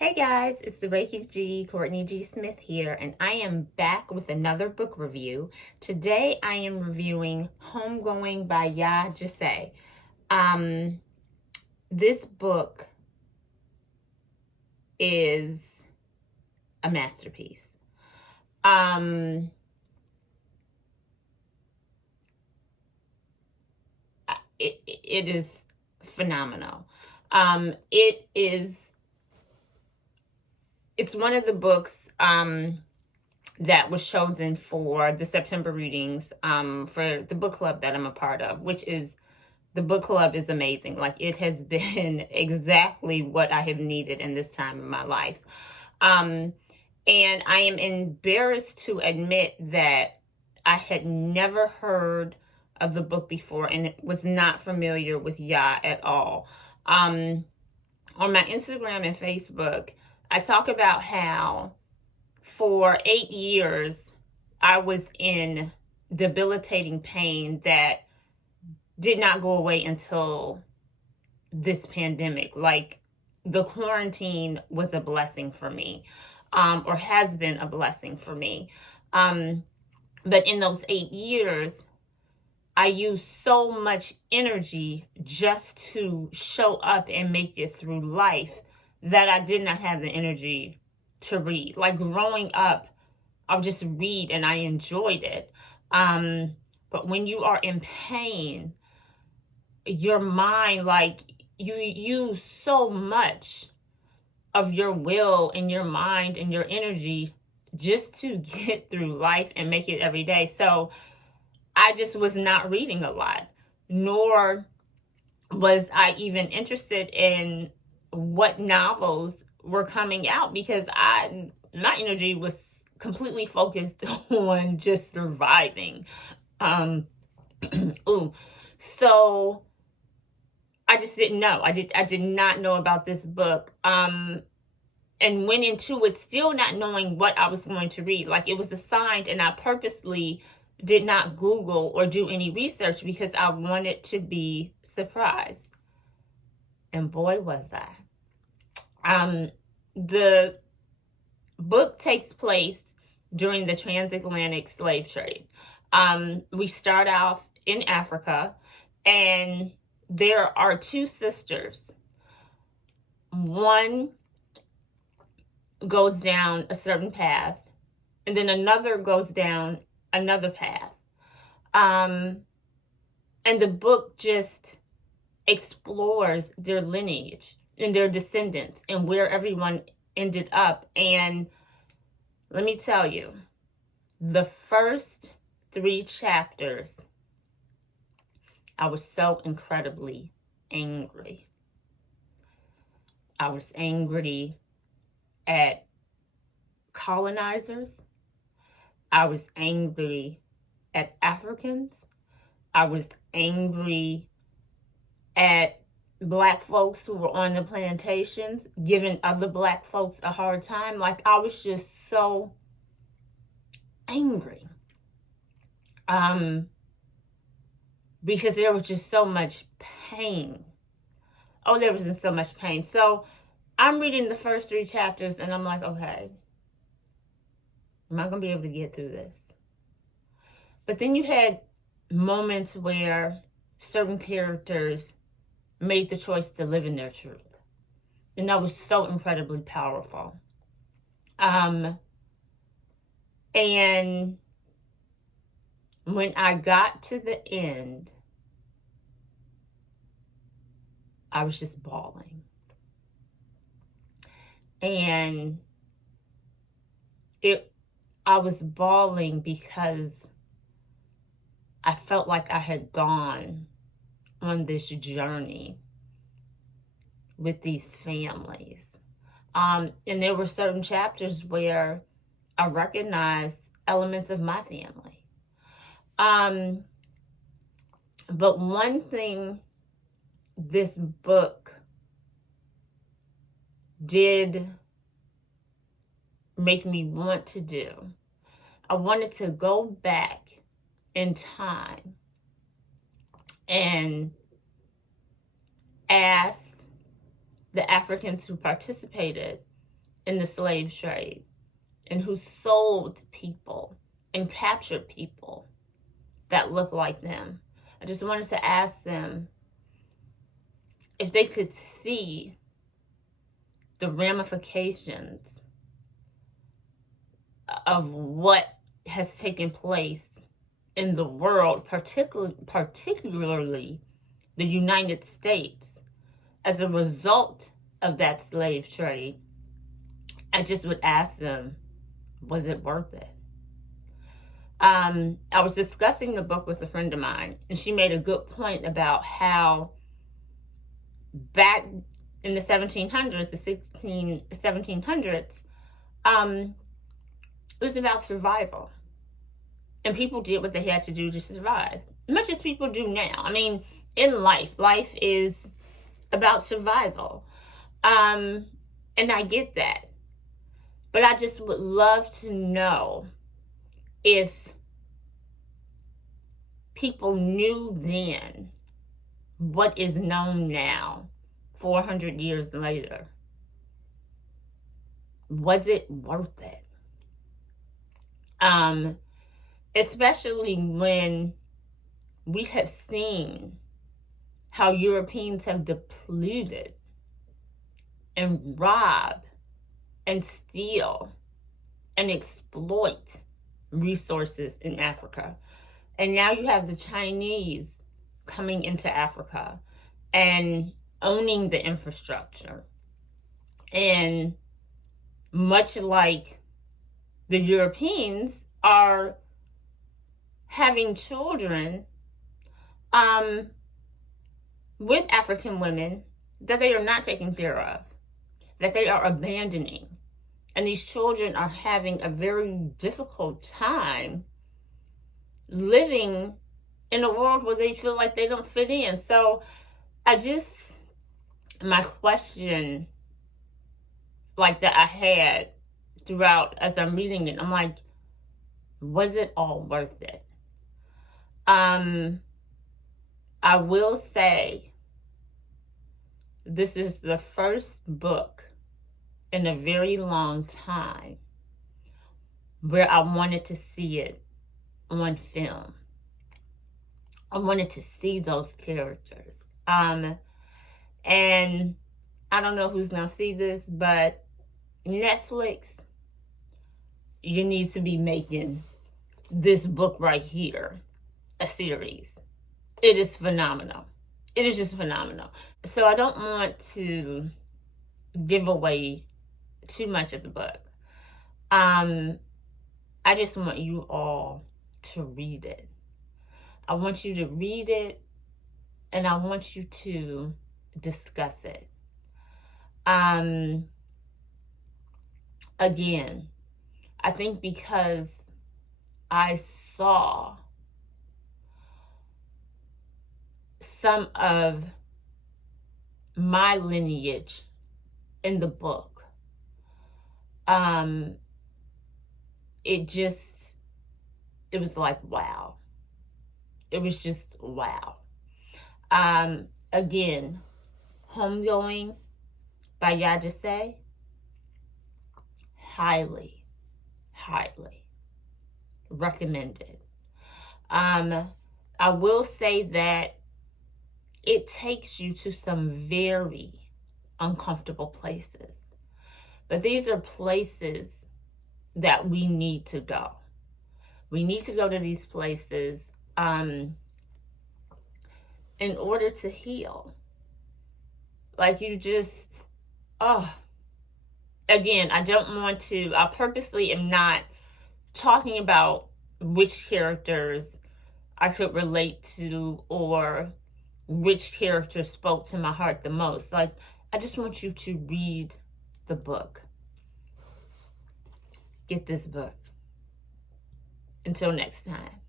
Hey guys, it's the Reiki G, Courtney G. Smith here, and I am back with another book review. Today I am reviewing Homegoing by Yaa Gyasi. This book is a masterpiece. It is phenomenal. It's one of the books that was chosen for the September readings for the book club that I'm a part of, the book club is amazing. Like, it has been exactly what I have needed in this time of my life. And I am embarrassed to admit that I had never heard of the book before and was not familiar with Yaa at all. On my Instagram and Facebook, I talk about how for 8 years I was in debilitating pain that did not go away until this pandemic. Like, the quarantine was a blessing for me, or has been a blessing for me. But in those 8 years, I used so much energy just to show up and make it through life that I did not have the energy to read. Like, growing up, I'll just read and I enjoyed it. But when you are in pain, your mind, like, you use so much of your will and your mind and your energy just to get through life and make it every day. So I just was not reading a lot, nor was I even interested in what novels were coming out, because my energy was completely focused on just surviving. So I just didn't know. I did not know about this book. And went into it still not knowing what I was going to read. Like, it was assigned, and I purposely did not Google or do any research because I wanted to be surprised. And boy, was I. The book takes place during the transatlantic slave trade. We start off in Africa, and there are two sisters. One goes down a certain path, and then another goes down another path. And the book just explores their lineage and their descendants and where everyone ended up. And let me tell you, the first 3 chapters, I was so incredibly angry. I was angry at colonizers. I was angry at Africans. I was angry at Black folks who were on the plantations giving other Black folks a hard time. Like, I was just so angry. Because there was just so much pain. Oh, there was just so much pain. So I'm reading the first 3 chapters and I'm like, okay, am I going to be able to get through this? But then you had moments where certain characters made the choice to live in their truth. And that was so incredibly powerful. And when I got to the end, I was just bawling. And I was bawling because I felt like I had gone on this journey with these families. And there were certain chapters where I recognized elements of my family. But one thing this book did make me want to do, I wanted to go back in time and ask the Africans who participated in the slave trade and who sold people and captured people that looked like them. I just wanted to ask them if they could see the ramifications of what has taken place in the world, particularly the United States, as a result of that slave trade. I just would ask them, was it worth it? I was discussing the book with a friend of mine, and she made a good point about how back in the 1700s, the 1700s, it was about survival. And people did what they had to do to survive, much as people do now. I mean, in life is about survival. And I get that. But I just would love to know if people knew then what is known now, 400 years later. Was it worth it? Especially when we have seen how Europeans have depleted and rob and steal and exploit resources in Africa. And now you have the Chinese coming into Africa and owning the infrastructure. And much like the Europeans are having children with African women that they are not taking care of, that they are abandoning. And these children are having a very difficult time living in a world where they feel like they don't fit in. So my question like that I had throughout as I'm reading it, I'm like, was it all worth it? I will say this is the first book in a very long time where I wanted to see it on film. I wanted to see those characters. And I don't know who's gonna see this, but Netflix, you need to be making this book right here a series. It is phenomenal. It is just phenomenal. So I don't want to give away too much of the book. I just want you all to read it. I want you to read it, and I want you to discuss it. Again, I think because I saw some of my lineage in the book, it was like, wow. It was just wow. Again, Homegoing by Yaa Gyasi, highly recommended. I will say that it takes you to some very uncomfortable places. But these are places that we need to go. We need to go to these places in order to heal. Like you just, again, I purposely am not talking about which characters I could relate to or which character spoke to my heart the most. Like, I just want you to read the book. Get this book. Until next time.